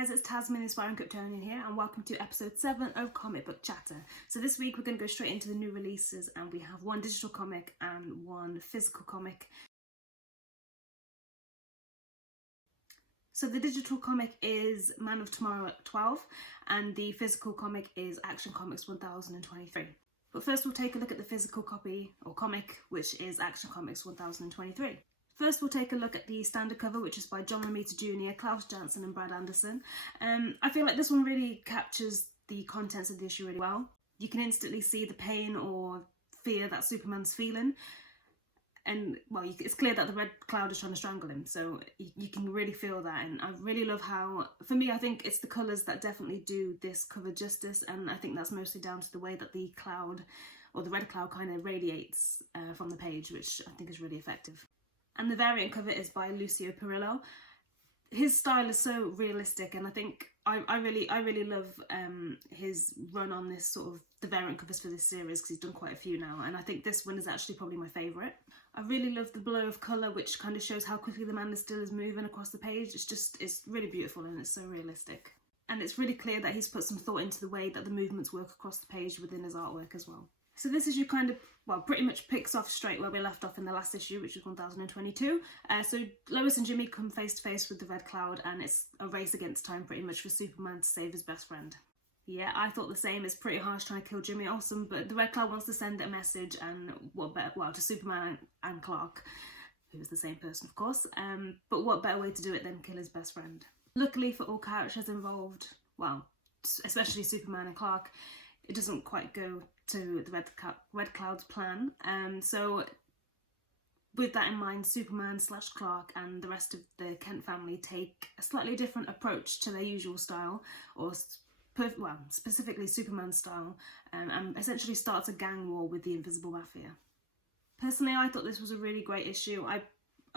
guys, it's Tasmin, Inspiring Kryptonian here, and welcome to episode 7 of Comic Book Chatter. So this week we're going to go straight into the new releases, and we have one digital comic and one physical comic. So the digital comic is Man of Tomorrow 12, and the physical comic is Action Comics 1023. But first we'll take a look at the physical copy, or comic, which is Action Comics 1023. First, we'll take a look at the standard cover, which is by John Romita Jr., Klaus Janson and Brad Anderson. I feel like this one really captures the contents of the issue really well. You can instantly see the pain or fear that Superman's feeling. And, well, it's clear that the Red Cloud is trying to strangle him, so you can really feel that. And I really love how, for me, I think it's the colours that definitely do this cover justice, and I think that's mostly down to the way that the cloud, or the Red Cloud, kind of radiates from the page, which I think is really effective. And the variant cover is by Lucio Perillo. His style is so realistic, and I think I really love his run on this sort of the variant covers for this series, because he's done quite a few now, and I think this one is actually probably my favourite. I really love the blow of colour, which kind of shows how quickly the Man of Steel is moving across the page. It's really beautiful and it's so realistic. And it's really clear that he's put some thought into the way that the movements work across the page within his artwork as well. So this issue kind of, well, pretty much picks off straight where we left off in the last issue, which was 1022. So Lois and Jimmy come face to face with the Red Cloud, and it's a race against time pretty much for Superman to save his best friend. Yeah, I thought the same. It's pretty harsh trying to kill Jimmy Olsen, but the Red Cloud wants to send a message, and what better, well, to Superman and Clark, who is the same person, of course. But what better way to do it than kill his best friend? Luckily for all characters involved, well, especially Superman and Clark, it doesn't quite go to the Red Cloud's plan. So with that in mind, Superman / Clark and the rest of the Kent family take a slightly different approach to their usual style, or specifically Superman's style, and essentially starts a gang war with the Invisible Mafia. Personally, I thought this was a really great issue. I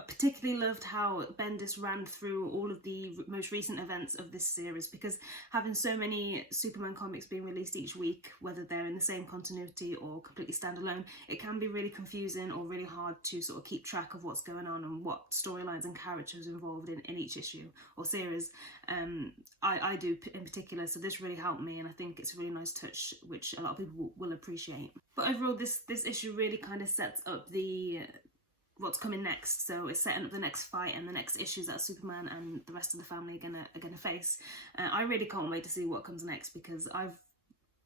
particularly loved how Bendis ran through all of the most recent events of this series, because having so many Superman comics being released each week, whether they're in the same continuity or completely standalone, it can be really confusing or really hard to sort of keep track of what's going on and what storylines and characters are involved in each issue or series. I do in particular, so this really helped me, and I think it's a really nice touch which a lot of people will appreciate. But overall, this issue really kind of sets up what's coming next. So it's setting up the next fight and the next issues that Superman and the rest of the family are gonna face. I really can't wait to see what comes next, because I've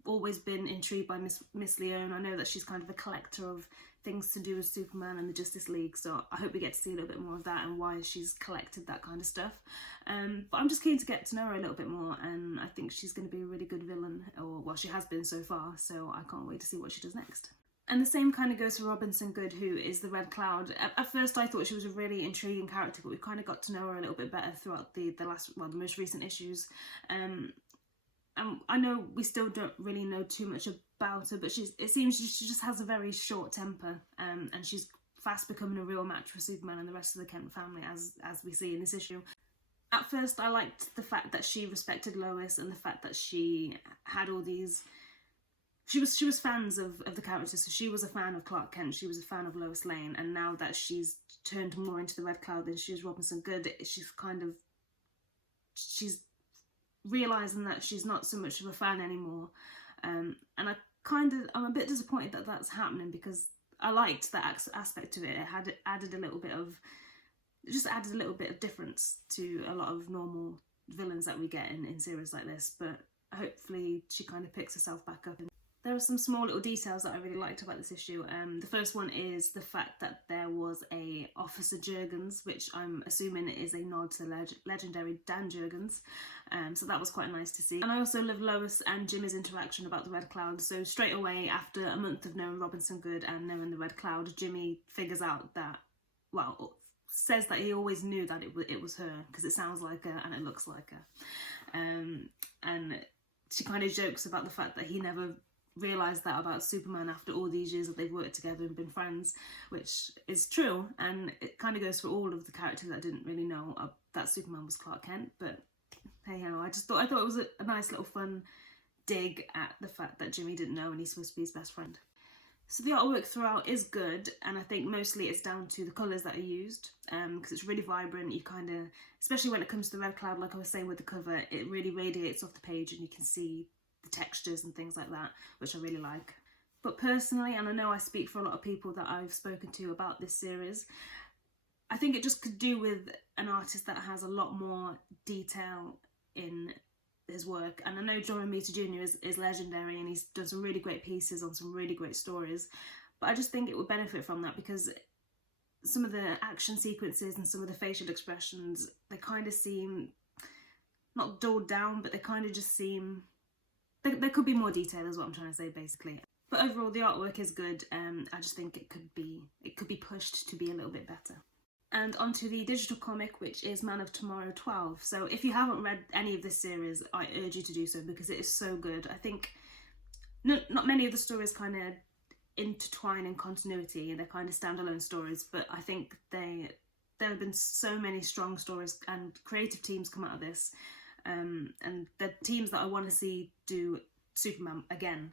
always been intrigued by Miss Leone. I know that she's kind of a collector of things to do with Superman and the Justice League, so I hope we get to see a little bit more of that and why she's collected that kind of stuff. But I'm just keen to get to know her a little bit more, and I think she's going to be a really good villain, or well, she has been so far, so I can't wait to see what she does next. And the same kind of goes for Robinson Goode, who is the Red Cloud. At first I thought she was a really intriguing character, but we kind of got to know her a little bit better throughout the most recent issues. And I know we still don't really know too much about her, but it seems she just has a very short temper, and she's fast becoming a real match for Superman and the rest of the Kent family, as we see in this issue. At first I liked the fact that she respected Lois, and the fact that she had all these... She was fans of the characters, so she was a fan of Clark Kent, she was a fan of Lois Lane, and now that she's turned more into the Red Cloud than she is Robinson Goode, she's realising that she's not so much of a fan anymore. And I'm a bit disappointed that that's happening, because I liked that aspect to it. It added a little bit of difference to a lot of normal villains that we get in series like this, but hopefully she kind of picks herself back up. There are some small little details that I really liked about this issue. The first one is the fact that there was a Officer Jurgens, which I'm assuming is a nod to the legendary Dan Jurgens. So that was quite nice to see. And I also love Lois and Jimmy's interaction about the Red Cloud. So straight away, after a month of knowing Robinson Goode and knowing the Red Cloud, Jimmy figures out that, well, says that he always knew that it was her, because it sounds like her and it looks like her. And she kind of jokes about the fact that he never realised that about Superman after all these years that they've worked together and been friends, which is true, and it kind of goes for all of the characters that didn't really know that Superman was Clark Kent. But hey ho, I thought it was a nice little fun dig at the fact that Jimmy didn't know and he's supposed to be his best friend. So the artwork throughout is good, and I think mostly it's down to the colours that are used, because it's really vibrant. You kind of, especially when it comes to the red cloud, like I was saying with the cover, it really radiates off the page and you can see the textures and things like that, which I really like. But personally, and I know I speak for a lot of people that I've spoken to about this series, I think it just could do with an artist that has a lot more detail in his work. And I know John Romita Jr. is legendary, and he's done some really great pieces on some really great stories, but I just think it would benefit from that, because some of the action sequences and some of the facial expressions, they kind of seem not dulled down, but they kind of just seem, there could be more detail is what I'm trying to say basically. But overall the artwork is good. I just think it could be pushed to be a little bit better. And onto the digital comic, which is Man of Tomorrow 12. So if you haven't read any of this series, I urge you to do so, because it is so good. I think not many of the stories kind of intertwine in continuity, they're kind of standalone stories, but I think there have been so many strong stories and creative teams come out of this, and the teams that I want to see do Superman again,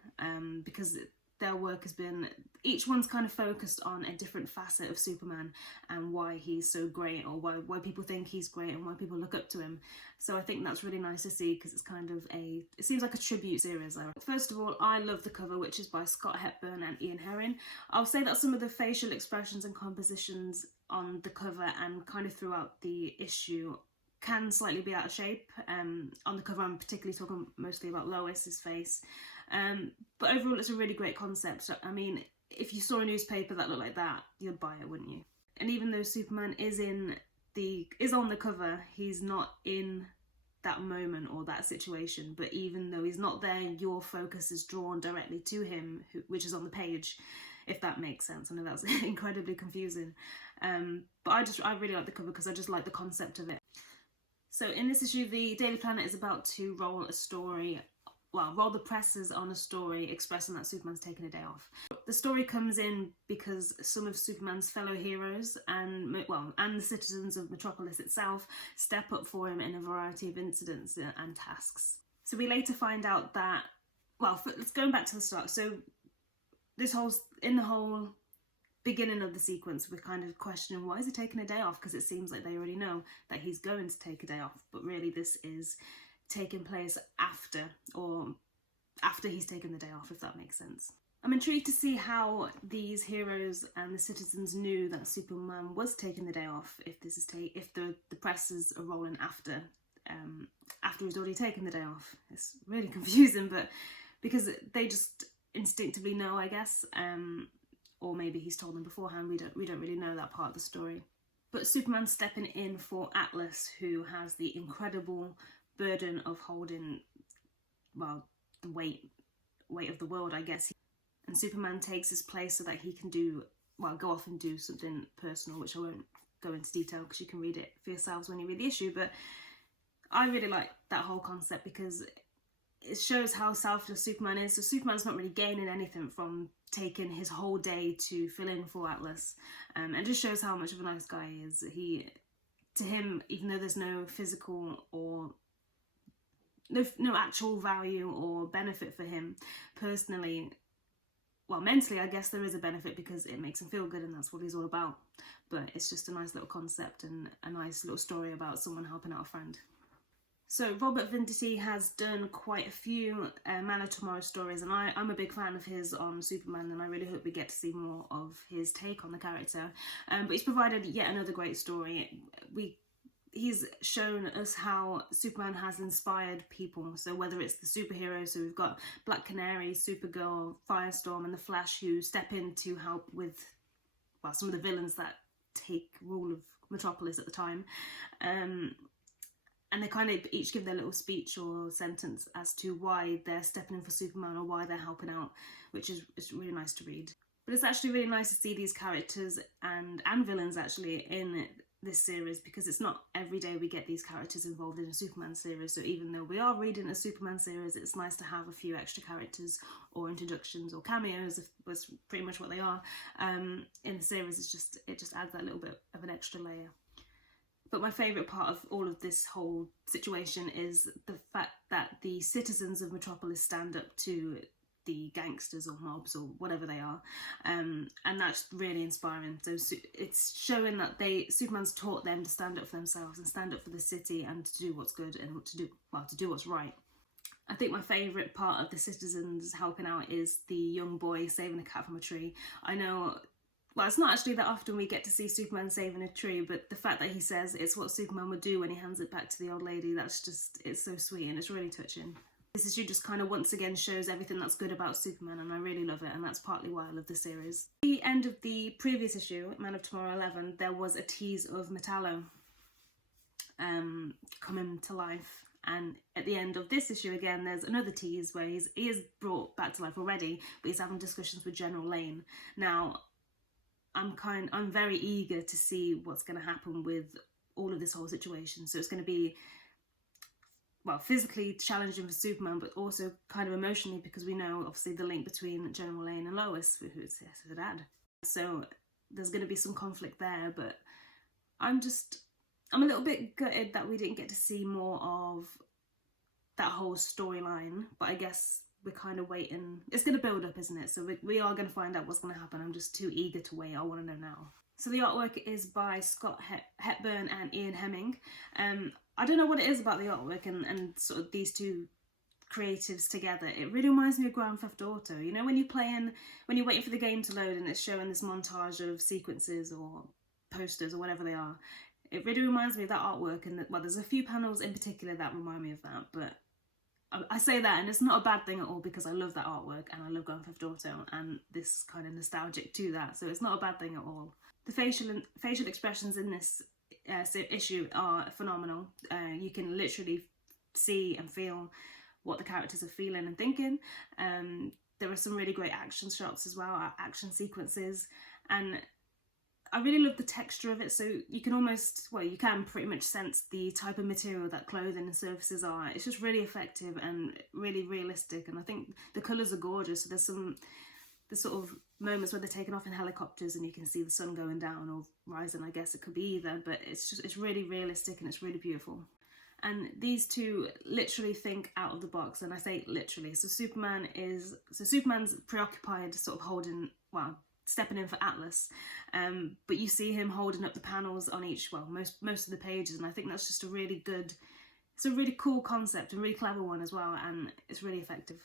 because their work has been, each one's kind of focused on a different facet of Superman and why he's so great, or why people think he's great and why people look up to him. So I think that's really nice to see, because it's kind of it seems like a tribute series. First of all, I love the cover, which is by Scott Hepburn and Ian Herring. I'll say that some of the facial expressions and compositions on the cover and kind of throughout the issue can slightly be out of shape. On the cover I'm particularly talking mostly about Lois's face. But overall it's a really great concept. I mean, if you saw a newspaper that looked like that, you'd buy it, wouldn't you? And even though Superman is on the cover, he's not in that moment or that situation, but even though he's not there, your focus is drawn directly to him, which is on the page, if that makes sense. I know that's incredibly confusing, but I really like the cover because I just like the concept of it. So in this issue, the Daily Planet is about to roll the presses on a story expressing that Superman's taken a day off. The story comes in because some of Superman's fellow heroes and the citizens of Metropolis itself step up for him in a variety of incidents and tasks. So we later find out that, let's go back to the start. So in the whole beginning of the sequence, we're kind of questioning, why is he taking a day off? Because it seems like they already know that he's going to take a day off, but really this is taking place after he's taken the day off, if that makes sense. I'm intrigued to see how these heroes and the citizens knew that Superman was taking the day off, if the presses are rolling after he's already taken the day off. It's really confusing, but because they just instinctively know, I guess, or maybe he's told them beforehand. We don't really know that part of the story. But Superman's stepping in for Atlas, who has the incredible burden of holding, the weight of the world, I guess. And Superman takes his place so that he can go off and do something personal, which I won't go into detail because you can read it for yourselves when you read the issue. But I really like that whole concept because it shows how selfless Superman is. So Superman's not really gaining anything from taking his whole day to fill in for Atlas, and just shows how much of a nice guy he is. To him, even though there's no physical or no actual value or benefit for him personally, mentally I guess there is a benefit because it makes him feel good and that's what he's all about. But it's just a nice little concept and a nice little story about someone helping out a friend. So Robert Venditti has done quite a few Man of Tomorrow stories, and I'm a big fan of his on Superman, and I really hope we get to see more of his take on the character. But he's provided yet another great story. He's shown us how Superman has inspired people. So whether it's the superheroes, so we've got Black Canary, Supergirl, Firestorm, and the Flash, who step in to help with some of the villains that take rule of Metropolis at the time. And they kind of each give their little speech or sentence as to why they're stepping in for Superman or why they're helping out, which is really nice to read. But it's actually really nice to see these characters and villains actually in this series, because it's not every day we get these characters involved in a Superman series. So even though we are reading a Superman series, it's nice to have a few extra characters or introductions or cameos, if was pretty much what they are, in the series. It just adds that little bit of an extra layer. But my favourite part of all of this whole situation is the fact that the citizens of Metropolis stand up to the gangsters or mobs or whatever they are, and that's really inspiring. So it's showing that Superman's taught them to stand up for themselves and stand up for the city and to do what's good and to do what's right. I think my favourite part of the citizens helping out is the young boy saving a cat from a tree. I know, well, it's not actually that often we get to see Superman saving a tree, but the fact that he says it's what Superman would do when he hands it back to the old lady, it's so sweet and it's really touching. This issue just kind of once again shows everything that's good about Superman, and I really love it, and that's partly why I love the series. At the end of the previous issue, Man of Tomorrow 11, there was a tease of Metallo coming to life. And at the end of this issue again, there's another tease where he is brought back to life already, but he's having discussions with General Lane. Now, I'm very eager to see what's going to happen with all of this whole situation. So it's going to be, well, physically challenging for Superman, but also kind of emotionally, because we know obviously the link between General Lane and Lois, who's her dad. So there's going to be some conflict there, but I'm a little bit gutted that we didn't get to see more of that whole storyline, but I guess we're kind of waiting. It's going to build up, isn't it? So we are going to find out what's going to happen. I'm just too eager to wait. I want to know now. So the artwork is by Scott Hepburn and Ian Hemming. I don't know what it is about the artwork and sort of these two creatives together. It really reminds me of Grand Theft Auto. You know, when you're waiting for the game to load and it's showing this montage of sequences or posters or whatever they are. It really reminds me of that artwork, and well, there's a few panels in particular that remind me of that, but I say that and it's not a bad thing at all, because I love that artwork and I love Grand Theft Auto, and this is kind of nostalgic to that, so it's not a bad thing at all. The facial expressions in this issue are phenomenal. You can literally see and feel what the characters are feeling and thinking. There are some really great action shots as well, action sequences, and I really love the texture of it. So you can pretty much sense the type of material that clothing and surfaces are. It's just really effective and really realistic, and I think the colours are gorgeous. So there's sort of moments where they're taken off in helicopters and you can see the sun going down or rising, I guess it could be either, but it's really realistic and it's really beautiful. And these two literally think out of the box, and I say literally. So Superman's preoccupied, sort of stepping in for Atlas, but you see him holding up the panels on most of the pages, and I think that's just a really cool concept and really clever one as well, and it's really effective.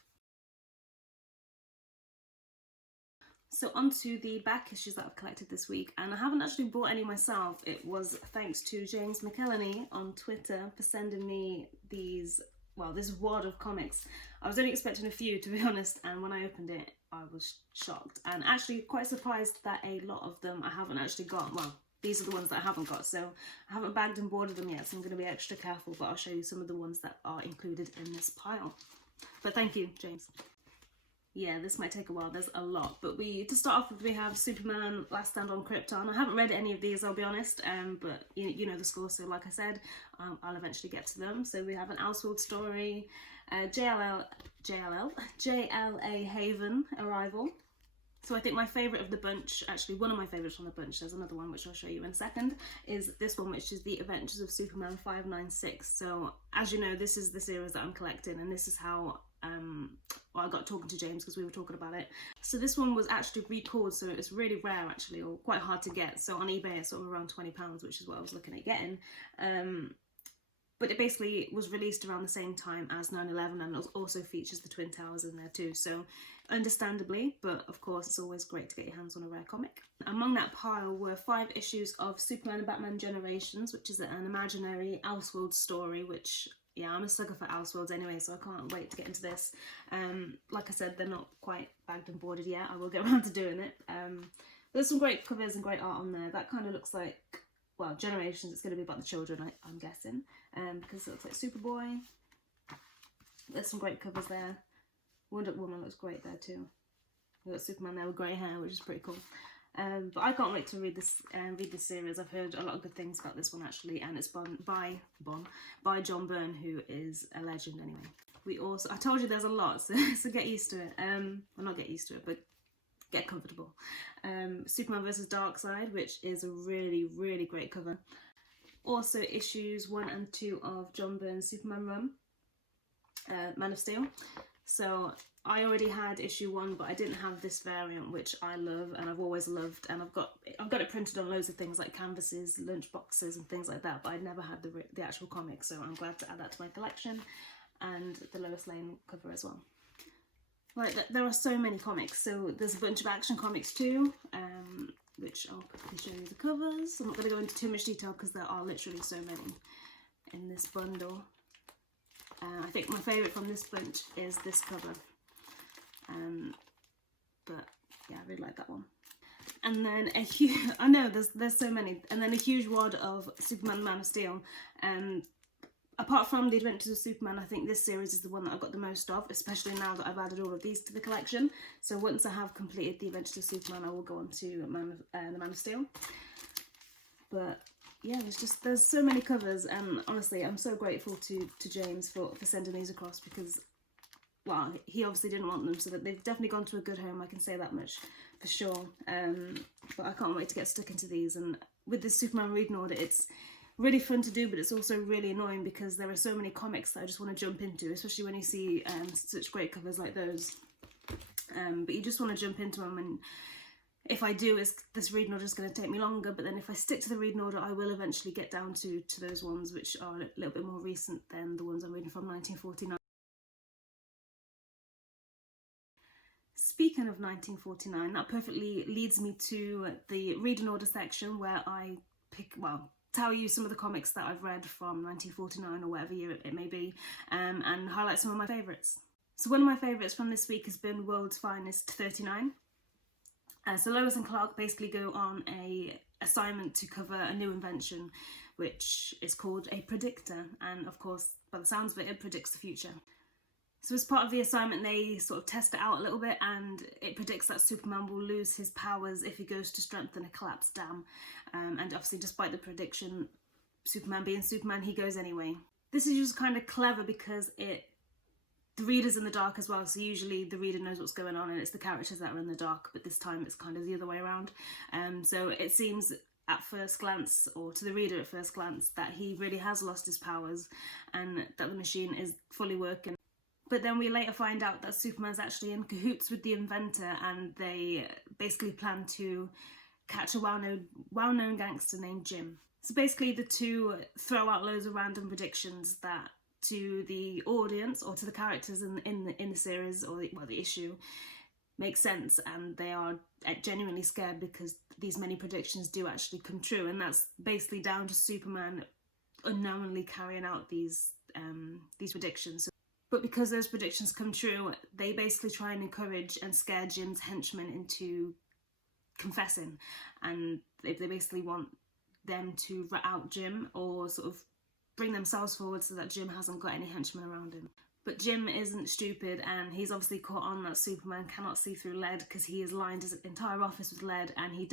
So onto the back issues that I've collected this week, and I haven't actually bought any myself. It was thanks to James McElhenney on Twitter for sending me this wad of comics. I was only expecting a few, to be honest, and when I opened it, I was shocked and actually quite surprised that a lot of them I haven't actually got. Well, these are the ones that I haven't got, so I haven't bagged and boarded them yet, so I'm going to be extra careful, but I'll show you some of the ones that are included in this pile. But thank you, James. Yeah, this might take a while, there's a lot, but to start off with, we have Superman Last Stand on Krypton. I haven't read any of these, I'll be honest, but you know the score, so like I said, I'll eventually get to them. So we have an Elseworld story, JLA Haven Arrival. So I think my favourite of the bunch, actually one of my favourites from the bunch, there's another one which I'll show you in a second, is this one, which is The Adventures of Superman 596. So as you know, this is the series that I'm collecting, and this is how I got talking to James because we were talking about it. So this one was actually recalled, so it's really rare actually, or quite hard to get. So on eBay it's sort of around £20, which is what I was looking at getting. But it basically was released around the same time as 9/11, and it also features the Twin Towers in there too. So understandably, but of course it's always great to get your hands on a rare comic. Among that pile were 5 issues of Superman and Batman Generations, which is an imaginary Elseworld story, which, yeah, I'm a sucker for Elseworlds anyway, so I can't wait to get into this. Like I said, they're not quite bagged and boarded yet. I will get around to doing it. There's some great covers and great art on there. That kind of looks like, well, Generations, it's going to be about the children, I'm guessing, because it looks like Superboy. There's some great covers there. Wonder Woman looks great there too. We've got Superman there with grey hair, which is pretty cool. But I can't wait to read this series. I've heard a lot of good things about this one actually, and it's by John Byrne, who is a legend anyway. I told you there's a lot, so get used to it. Well, not get used to it, but get comfortable. Superman vs. Darkseid, which is a really, really great cover. Also issues 1 and 2 of John Byrne's Superman run, Man of Steel. So I already had issue 1, but I didn't have this variant, which I love and I've always loved, and I've got it printed on loads of things like canvases, lunch boxes and things like that, but I'd never had the actual comic, so I'm glad to add that to my collection, and the Lois Lane cover as well. Right, there are so many comics. So there's a bunch of action comics too, which I'll quickly show you the covers. I'm not going to go into too much detail because there are literally so many in this bundle. I think my favourite from this bunch is this cover. But yeah, I really like that one. And then a huge, I know there's so many, and then a huge wad of Superman, Man of Steel. Apart from the Adventures of Superman, I think this series is the one that I've got the most of, especially now that I've added all of these to the collection. So once I have completed the Adventures of Superman, I will go on to the Man of Steel. But yeah, there's so many covers, and honestly, I'm so grateful to James for sending these across, because, well, he obviously didn't want them, so that they've definitely gone to a good home, I can say that much for sure. But I can't wait to get stuck into these, and with this Superman reading order, it's really fun to do, but it's also really annoying because there are so many comics that I just want to jump into, especially when you see such great covers like those. But you just want to jump into them, and if I do, this reading order is going to take me longer, but then if I stick to the reading order, I will eventually get down to those ones which are a little bit more recent than the ones I'm reading from 1949. Speaking of 1949, that perfectly leads me to the reading order section, where I tell you some of the comics that I've read from 1949 or whatever year it may be, and highlight some of my favourites. So one of my favourites from this week has been World's Finest 39. So Lois and Clark basically go on a assignment to cover a new invention, which is called a predictor, and of course, by the sounds of it, it predicts the future. So as part of the assignment, they sort of test it out a little bit, and it predicts that Superman will lose his powers if he goes to strengthen a collapsed dam. And obviously, despite the prediction, Superman being Superman, he goes anyway. This is just kind of clever because the reader's in the dark as well, so usually the reader knows what's going on and it's the characters that are in the dark, but this time it's kind of the other way around. So it seems at first glance, or to the reader at first glance, that he really has lost his powers and that the machine is fully working. But then we later find out that Superman's actually in cahoots with the inventor, and they basically plan to catch a well-known gangster named Jim. So basically the two throw out loads of random predictions that to the audience or to the characters in the series, or the issue, make sense, and they are genuinely scared because these many predictions do actually come true, and that's basically down to Superman unknowingly carrying out these predictions. But because those predictions come true, they basically try and encourage and scare Jim's henchmen into confessing, and they basically want them to rat out Jim or sort of bring themselves forward so that Jim hasn't got any henchmen around him. But Jim isn't stupid, and he's obviously caught on that Superman cannot see through lead, because he has lined his entire office with lead, and he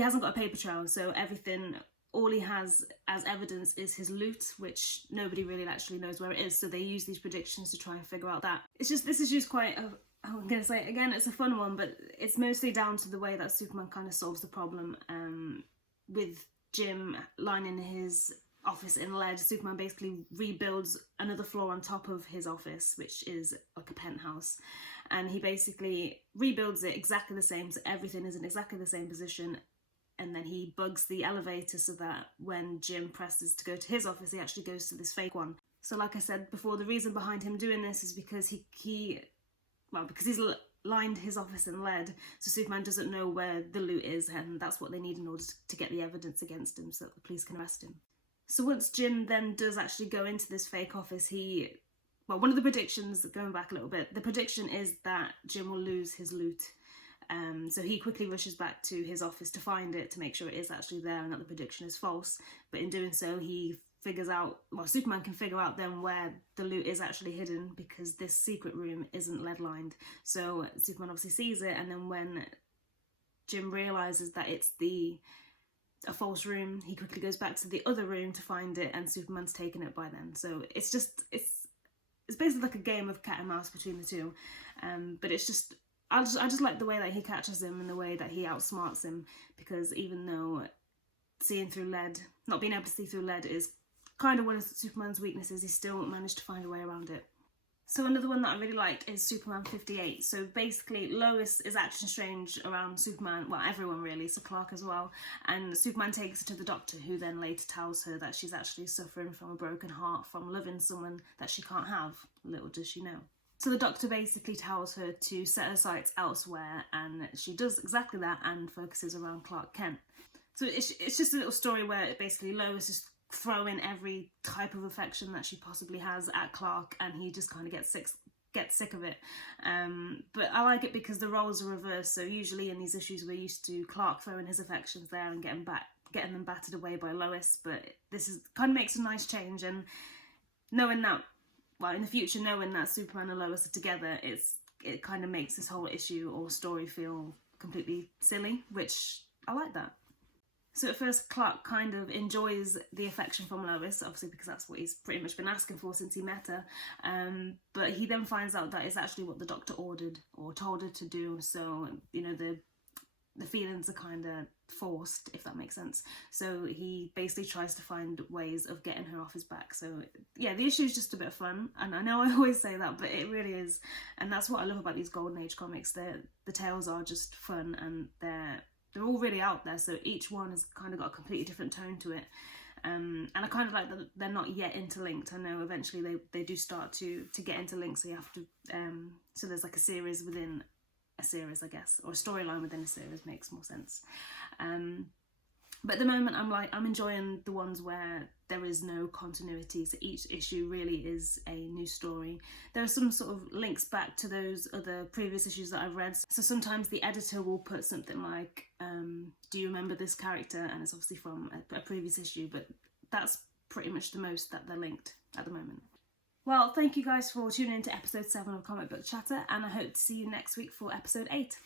hasn't got a paper trail, so all he has as evidence is his loot, which nobody really actually knows where it is, so they use these predictions to try and figure out that. This is just quite I'm going to say, again, it's a fun one, but it's mostly down to the way that Superman kind of solves the problem. With Jim lining his office in lead, Superman basically rebuilds another floor on top of his office, which is like a penthouse, and he basically rebuilds it exactly the same, so everything is in exactly the same position. And then he bugs the elevator so that when Jim presses to go to his office, he actually goes to this fake one. So like I said before, the reason behind him doing this is because he's lined his office in lead, so Superman doesn't know where the loot is, and that's what they need in order to get the evidence against him so that the police can arrest him. So once Jim then does actually go into this fake office, one of the predictions, going back a little bit, the prediction is that Jim will lose his loot. So he quickly rushes back to his office to find it, to make sure it is actually there and that the prediction is false. But in doing so, Superman can figure out then where the loot is actually hidden, because this secret room isn't lead lined. So Superman obviously sees it, and then when Jim realises that it's a false room, he quickly goes back to the other room to find it, and Superman's taken it by then. So it's basically like a game of cat and mouse between the two. But it's just, I just like the way that he catches him and the way that he outsmarts him, because even though not being able to see through lead is kind of one of Superman's weaknesses, he still managed to find a way around it. So another one that I really liked is Superman 58. So basically Lois is acting strange around Superman, well everyone really, so Clark as well, and Superman takes her to the doctor, who then later tells her that she's actually suffering from a broken heart from loving someone that she can't have, little does she know. So the doctor basically tells her to set her sights elsewhere, and she does exactly that and focuses around Clark Kent. So it's just a little story where basically Lois is throwing every type of affection that she possibly has at Clark, and he just kind of gets sick of it. But I like it because the roles are reversed. So usually in these issues we're used to Clark throwing his affections there and getting them battered away by Lois, but this is kind of makes a nice change. And knowing that, well, in the future, knowing that Superman and Lois are together, it kind of makes this whole issue or story feel completely silly, which I like that. So at first Clark kind of enjoys the affection from Lois, obviously because that's what he's pretty much been asking for since he met her, but he then finds out that it's actually what the doctor ordered or told her to do, so, you know, the feelings are kind of forced, if that makes sense. So he basically tries to find ways of getting her off his back. So yeah, the issue is just a bit of fun, and I know I always say that, but it really is, and that's what I love about these Golden Age comics. The tales are just fun, and they're all really out there, so each one has kind of got a completely different tone to it. And I kind of like that they're not yet interlinked. I know eventually they do start to get interlinked, so you have to, so there's like a series within a series, I guess, or a storyline within a series makes more sense. But at the moment I'm enjoying the ones where there is no continuity, so each issue really is a new story. There are some sort of links back to those other previous issues that I've read, so sometimes the editor will put something like, do you remember this character, and it's obviously from a previous issue, but that's pretty much the most that they're linked at the moment. Well, thank you guys for tuning in to episode 7 of Comic Book Chatter, and I hope to see you next week for episode 8.